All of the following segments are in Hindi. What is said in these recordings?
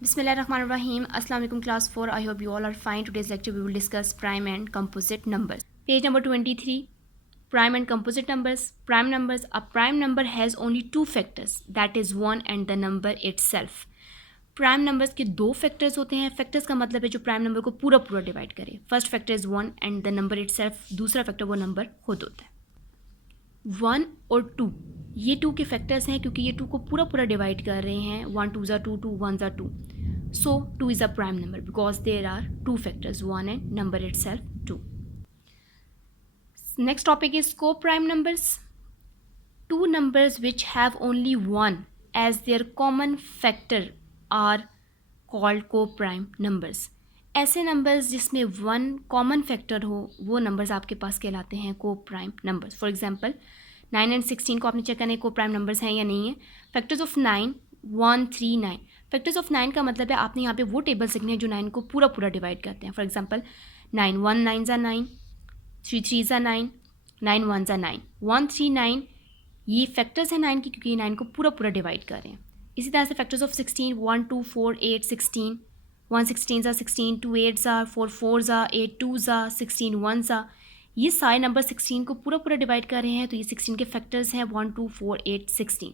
Bismillahirrahmanirrahim. Assalamu alaikum class 4. I hope you all are fine. Today's lecture we will discuss prime and composite numbers. Page number 23. Prime and composite numbers. Prime numbers. A prime number has only two factors, that is 1 and the number itself. Prime numbers के दो फैक्टर्स होते हैं. फैक्टर्स का मतलब है जो प्राइम नंबर को पूरा पूरा डिवाइड करे. First factor is 1 and the number itself. दूसरा फैक्टर वो नंबर खुद होता है. 1 और 2 ये 2 के फैक्टर्स हैं क्योंकि ये 2 को पूरा पूरा डिवाइड कर रहे हैं. 1 2 ज़ा 2, 2 1 ज़ा 2. So 2 is a prime number because there are two factors, 1 and number itself 2. Next topic is co-prime numbers. Two numbers which have only 1 as their common factor are called co-prime numbers. ऐसे numbers जिसमें 1 common factor हो वो numbers आपके पास कहलाते हैं co-prime numbers. For example 9 and 16 को आपने चेक करना है co-prime numbers हैं या नहीं है. Factors of 9 1 3 9. फैक्टर्स ऑफ 9 का मतलब है आपने यहाँ पे वो टेबल्स लिखने हैं जो 9 को पूरा पूरा डिवाइड करते हैं. फॉर एग्जांपल 9 1 9 ज़ा 9, 3 3 ज़ा 9, 9 1 ज़ा 9, 1 3 9. ये फैक्टर्स हैं 9 की क्योंकि ये 9 को पूरा पूरा डिवाइड कर रहे हैं. इसी तरह से फैक्टर्स ऑफ 16 1 2 4 8 16, 1 16 ज़ा 16, 2 8 ज़ा 4 4 ज़ा 8 2 ज़ा 16 1 ज़ा. ये सारे नंबर 16 को पूरा पूरा डिवाइड कर रहे हैं तो ये 16 के फैक्टर्स हैं 1 2 4 8 16.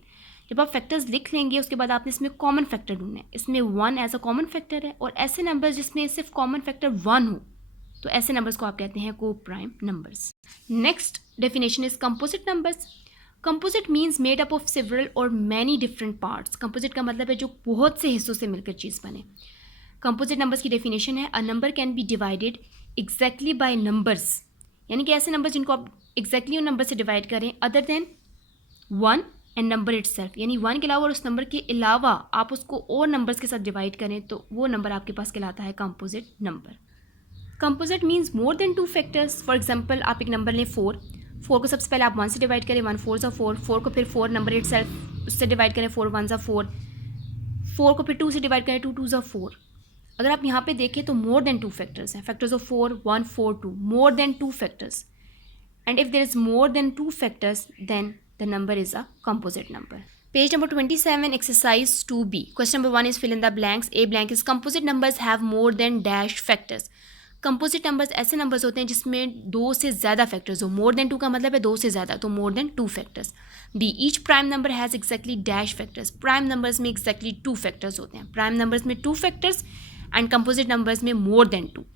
जब आप फैक्टर्स लिख लेंगे उसके बाद आपने इसमें कॉमन फैक्टर ढूंढना है. इसमें 1 एज अ कॉमन फैक्टर है और ऐसे नंबर्स जिसमें सिर्फ कॉमन फैक्टर 1 हो तो ऐसे नंबर्स को आप कहते हैं को prime numbers. Next definition is composite numbers. Composite means made up of several और मैनी डिफरेंट पार्ट्स. कंपोजिट का मतलब है जो बहुत से हिस्सों से मिलकर चीज़ बने. कंपोजिट नंबर्स की डेफिनेशन है a number can be divided exactly by numbers, यानी कि ऐसे नंबर जिनको आप एग्जैक्टली उन नंबर से डिवाइड करें other than 1 and number itself, यानी 1 के अलावा और उस नंबर के अलावा आप उसको और नंबर्स के साथ डिवाइड करें तो वो नंबर आपके पास कहलाता है composite number. Composite means more than 2 factors. For example आप एक नंबर लें 4 को सबसे पहले आप 1 से डिवाइड करें, 1 4 ज़ा 4, 4 को फिर 4 नंबर इटसेल्फ उससे डिवाइड करें, 4 1 ज़ा 4, 4 को फिर 2 से डिवाइड करें, 2 2 ज़ा 4. अगर आप यहाँ पे देखें तो मोर देन 2 फैक्टर्स हैं. Factors of 4 1 4 2, more than 2 factors. And if there is more than 2 factors then the number is a composite number. Page number 27, exercise 2b. Question number 1 is fill in the blanks. A blank is composite numbers have more than dash factors. Composite numbers ऐसे numbers होते हैं जिसमें 2 से ज़्यादा factors हो. more than 2 का मतलब है 2 से ज़्यादा, तो more than 2 factors. B, each prime number has exactly dash factors. prime numbers में exactly 2 factors होते हैं. prime numbers में 2 factors and composite numbers में more than 2.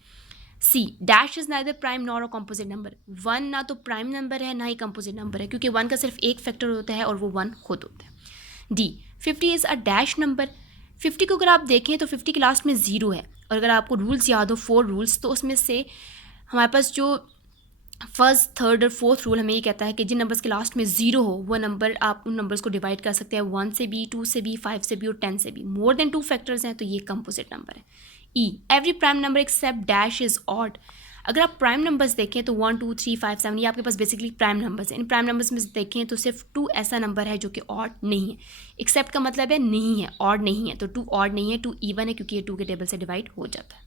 See, dash is neither prime nor a composite number. 1 ना तो प्राइम नंबर है ना ही कंपोजिट नंबर है क्योंकि 1 का सिर्फ एक फैक्टर होता है और वो 1 खुद होता है. D, 50 is a dash number. 50 को अगर आप देखें तो 50 के लास्ट में 0 है और अगर आपको रूल्स याद हो 4 रूल्स तो उसमें से हमारे पास जो फर्स्ट थर्ड और फोर्थ रूल हमें ये कहता है कि जिन नंबर्स के लास्ट में 0 हो वो नंबर आप उन नंबर्स को डिवाइड कर सकते हैं 1 से भी, 2 से भी, 5 से भी और 10 से भी. मोर देन 2 फैक्टर्स हैं तो ये कंपोजिट नंबर है. ई, every prime number except dash is odd. अगर आप प्राइम नंबर्स देखें तो 1 2 3 5 7 ये आपके पास बेसिकली प्राइम नंबर्स हैं. इन प्राइम नंबर्स में देखें तो सिर्फ 2 ऐसा नंबर है जो कि ऑड नहीं है. एक्सेप्ट का मतलब है नहीं है, ऑड नहीं है. तो 2 ऑड नहीं है, 2 इवन है क्योंकि ये 2 के टेबल से डिवाइड हो जाता है.